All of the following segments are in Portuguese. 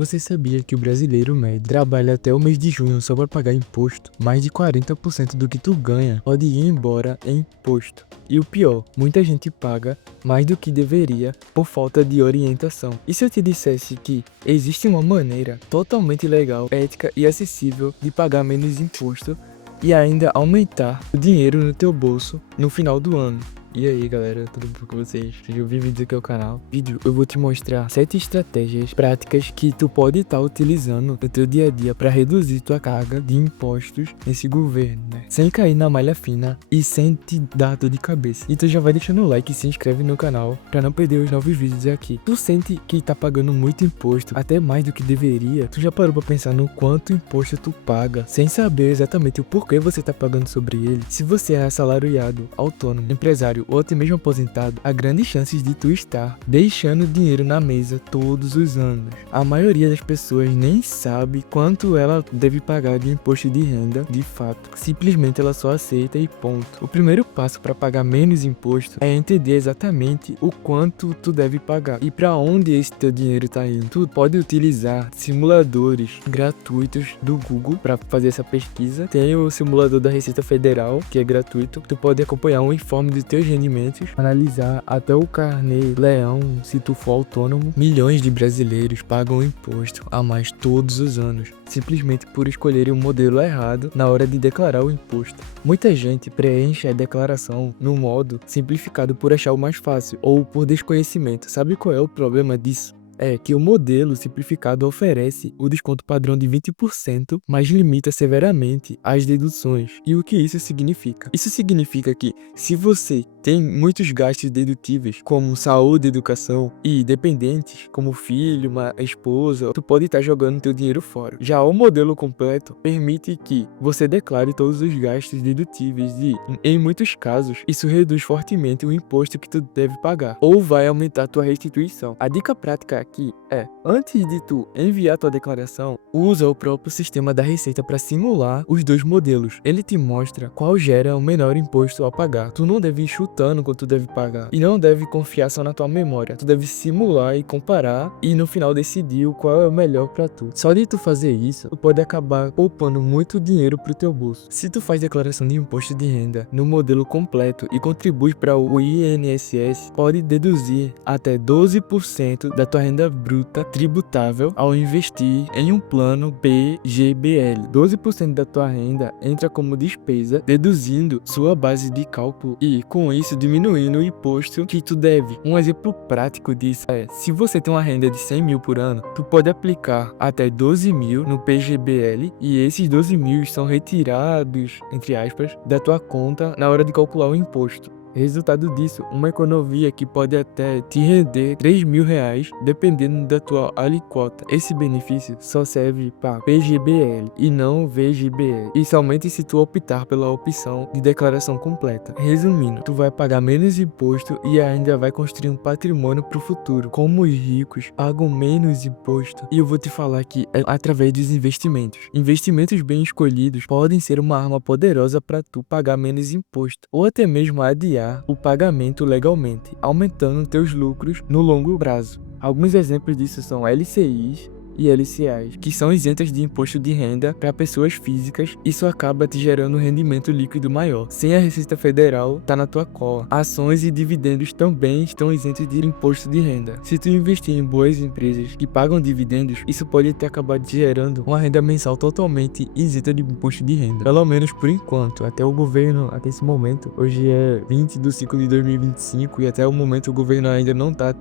Você sabia que o brasileiro médio trabalha até o mês de junho só para pagar imposto? Mais de 40% do que tu ganha pode ir embora em imposto. E o pior, muita gente paga mais do que deveria por falta de orientação. E se eu te dissesse que existe uma maneira totalmente legal, ética e acessível de pagar menos imposto e ainda aumentar o dinheiro no teu bolso no final do ano? E aí galera, tudo bom com vocês? Sejam bem-vindos aqui ao canal. Vídeo, eu vou te mostrar 7 estratégias práticas que tu pode estar utilizando no teu dia a dia para reduzir tua carga de impostos nesse governo, né? Sem cair na malha fina e sem te dar dor de cabeça. E tu já vai deixando o like e se inscreve no canal para não perder os novos vídeos aqui. Tu sente que tá pagando muito imposto, até mais do que deveria? Tu já parou para pensar no quanto imposto tu paga, sem saber exatamente o porquê você tá pagando sobre ele? Se você é assalariado, autônomo, empresário ou até mesmo aposentado, há grandes chances de tu estar deixando dinheiro na mesa todos os anos. A maioria das pessoas nem sabe quanto ela deve pagar de imposto de renda de fato. Simplesmente ela só aceita e ponto. O primeiro passo para pagar menos imposto é entender exatamente o quanto tu deve pagar e para onde esse teu dinheiro tá indo. Tu pode utilizar simuladores gratuitos do Google para fazer essa pesquisa. Tem o simulador da Receita Federal, que é gratuito. Tu pode acompanhar um informe dos teus rendimentos, analisar até o carnê leão se tu for autônomo. Milhões de brasileiros pagam imposto a mais todos os anos, simplesmente por escolherem o modelo errado na hora de declarar o imposto. Muita gente preenche a declaração no modo simplificado por achar o mais fácil ou por desconhecimento. Sabe qual é o problema disso? É que o modelo simplificado oferece o desconto padrão de 20%, mas limita severamente as deduções. E o que isso significa? Isso significa que se você tem muitos gastos dedutíveis, como saúde, educação e dependentes, como filho, uma esposa, tu pode estar jogando teu dinheiro fora. Já o modelo completo permite que você declare todos os gastos dedutíveis e, em muitos casos, isso reduz fortemente o imposto que tu deve pagar, ou vai aumentar tua restituição. A dica prática aqui é, antes de tu enviar tua declaração, usa o próprio sistema da Receita para simular os dois modelos. Ele te mostra qual gera o menor imposto a pagar. Tu não deve ir chutando quanto tu deve pagar e não deve confiar só na tua memória. Tu deve simular e comparar e no final decidir o qual é o melhor para tu. Só de tu fazer isso, tu pode acabar poupando muito dinheiro pro teu bolso. Se tu faz declaração de imposto de renda no modelo completo e contribui para o INSS, pode deduzir até 12% da tua renda bruta tributável ao investir em um plano PGBL. 12% da tua renda entra como despesa, deduzindo sua base de cálculo e, com isso, diminuindo o imposto que tu deve. Um exemplo prático disso é, se você tem uma renda de 100 mil por ano, tu pode aplicar até 12 mil no PGBL e esses 12 mil são retirados, entre aspas, da tua conta na hora de calcular o imposto. Resultado disso, uma economia que pode até te render 3 mil reais, dependendo da tua alíquota. Esse benefício só serve para PGBL e não VGBL, e somente se tu optar pela opção de declaração completa. Resumindo, tu vai pagar menos imposto e ainda vai construir um patrimônio para o futuro. Como os ricos pagam menos imposto, e eu vou te falar que é através dos investimentos. Investimentos bem escolhidos podem ser uma arma poderosa para tu pagar menos imposto, ou até mesmo adiar o pagamento legalmente, aumentando teus lucros no longo prazo. Alguns exemplos disso são LCIs e LCAs, que são isentas de imposto de renda para pessoas físicas. Isso acaba te gerando um rendimento líquido maior. Sem a Receita Federal, tá na tua cola. Ações e dividendos também estão isentos de imposto de renda. Se tu investir em boas empresas que pagam dividendos, isso pode te acabar te gerando uma renda mensal totalmente isenta de imposto de renda. Pelo menos por enquanto, até o governo, até esse momento, hoje é 20/5 de 2025 e até o momento o governo ainda não tá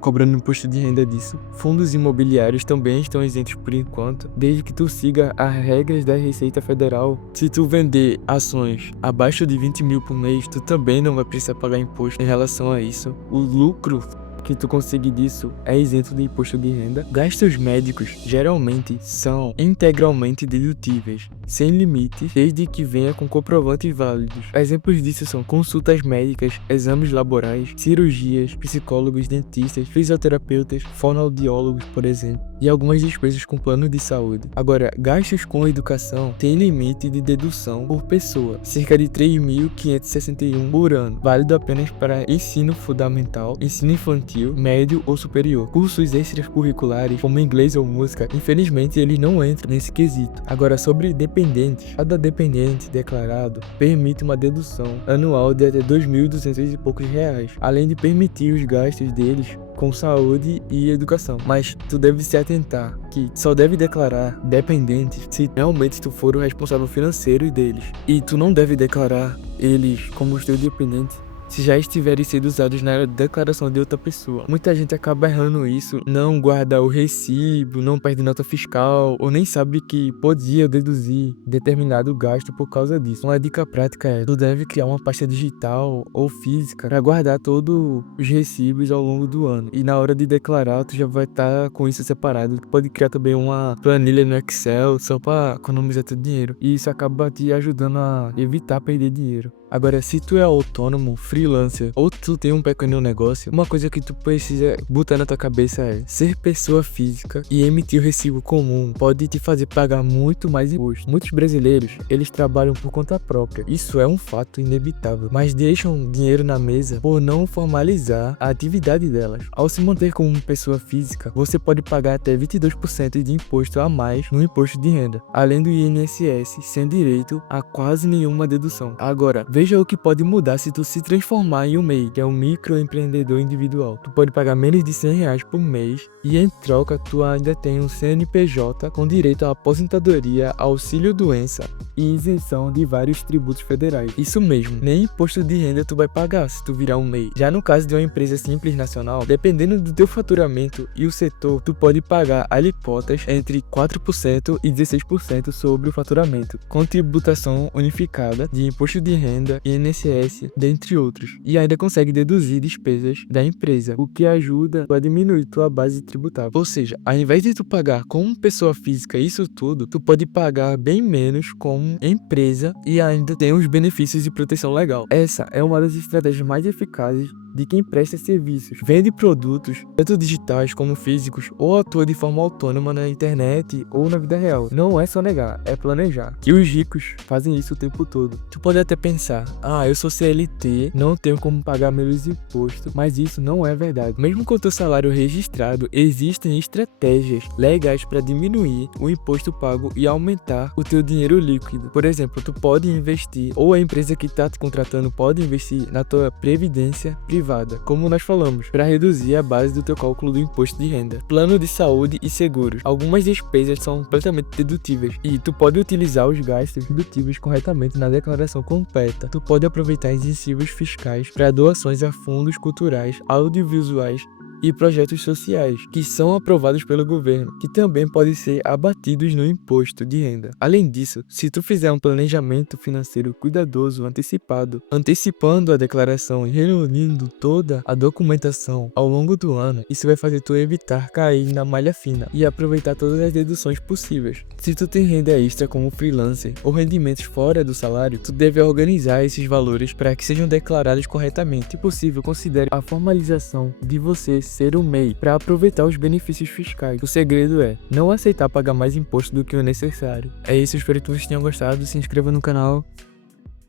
cobrando imposto de renda disso. Fundos imobiliários também estão isentos por enquanto, desde que tu siga as regras da Receita Federal. Se tu vender ações abaixo de 20 mil por mês, tu também não vai precisar pagar imposto em relação a isso. O lucro que tu conseguir disso é isento de imposto de renda. Gastos médicos geralmente são integralmente dedutíveis. sem limite, desde que venha com comprovantes válidos. Exemplos disso são consultas médicas, exames laborais, cirurgias, psicólogos, dentistas, fisioterapeutas, fonoaudiólogos, por exemplo, e algumas despesas com plano de saúde. Agora, gastos com educação têm limite de dedução por pessoa, cerca de 3.561 por ano, válido apenas para ensino fundamental, ensino infantil, médio ou superior. Cursos extracurriculares, como inglês ou música, infelizmente eles não entram nesse quesito. Agora, sobre dependentes, cada dependente declarado permite uma dedução anual de até 2.200 e poucos reais, além de permitir os gastos deles com saúde e educação. Mas tu deve se atentar que só deve declarar dependentes se realmente tu for o responsável financeiro deles. E tu não deve declarar eles como os teus dependentes se já estiverem sendo usados na declaração de outra pessoa. Muita gente acaba errando isso, não guarda o recibo, não perde nota fiscal, ou nem sabe que podia deduzir determinado gasto por causa disso. Uma dica prática é, tu deve criar uma pasta digital ou física para guardar todos os recibos ao longo do ano. E na hora de declarar, tu já vai estar com isso separado. Tu pode criar também uma planilha no Excel só para economizar teu dinheiro. E isso acaba te ajudando a evitar perder dinheiro. Agora, se tu é autônomo, freelancer, ou tu tem um pequeno negócio, uma coisa que tu precisa botar na tua cabeça é ser pessoa física e emitir o recibo comum pode te fazer pagar muito mais imposto. Muitos brasileiros, eles trabalham por conta própria. Isso é um fato inevitável, mas deixam dinheiro na mesa por não formalizar a atividade delas. Ao se manter como pessoa física, você pode pagar até 22% de imposto a mais no imposto de renda, além do INSS, sem direito a quase nenhuma dedução. Agora, veja o que pode mudar se tu se transformar em um MEI, que é um microempreendedor individual. Tu pode pagar menos de R$100 por mês e em troca tu ainda tem um CNPJ com direito à aposentadoria, auxílio-doença e isenção de vários tributos federais. Isso mesmo, nem imposto de renda tu vai pagar se tu virar um MEI. Já no caso de uma empresa simples nacional, dependendo do teu faturamento e o setor, tu pode pagar alíquotas entre 4% e 16% sobre o faturamento, com tributação unificada de imposto de renda, INSS, dentre outros, e ainda consegue deduzir despesas da empresa, o que ajuda a diminuir tua base tributável. Ou seja, ao invés de tu pagar como pessoa física isso tudo, tu pode pagar bem menos como empresa e ainda tem os benefícios de proteção legal. Essa é uma das estratégias mais eficazes de quem presta serviços, vende produtos, tanto digitais como físicos, ou atua de forma autônoma na internet ou na vida real. Não é só negar, é planejar. E os ricos fazem isso o tempo todo. Tu pode até pensar, eu sou CLT, não tenho como pagar meus impostos, mas isso não é verdade. Mesmo com o teu salário registrado, existem estratégias legais para diminuir o imposto pago e aumentar o teu dinheiro líquido. Por exemplo, tu pode investir, ou a empresa que está te contratando pode investir na tua previdência privada, como nós falamos, para reduzir a base do teu cálculo do imposto de renda. Plano de saúde e seguros. Algumas despesas são completamente dedutíveis e tu pode utilizar os gastos dedutíveis corretamente na declaração completa. Tu pode aproveitar incentivos fiscais para doações a fundos culturais, audiovisuais e projetos sociais, que são aprovados pelo governo, que também podem ser abatidos no imposto de renda. Além disso, se tu fizer um planejamento financeiro cuidadoso, antecipando a declaração e reunindo toda a documentação ao longo do ano, isso vai fazer tu evitar cair na malha fina e aproveitar todas as deduções possíveis. Se tu tem renda extra como freelancer ou rendimentos fora do salário, tu deve organizar esses valores para que sejam declarados corretamente. Se possível, considere a formalização de você ser um MEI para aproveitar os benefícios fiscais. O segredo é não aceitar pagar mais imposto do que o necessário. É isso, espero que vocês tenham gostado. Se inscreva no canal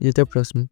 e até a próxima.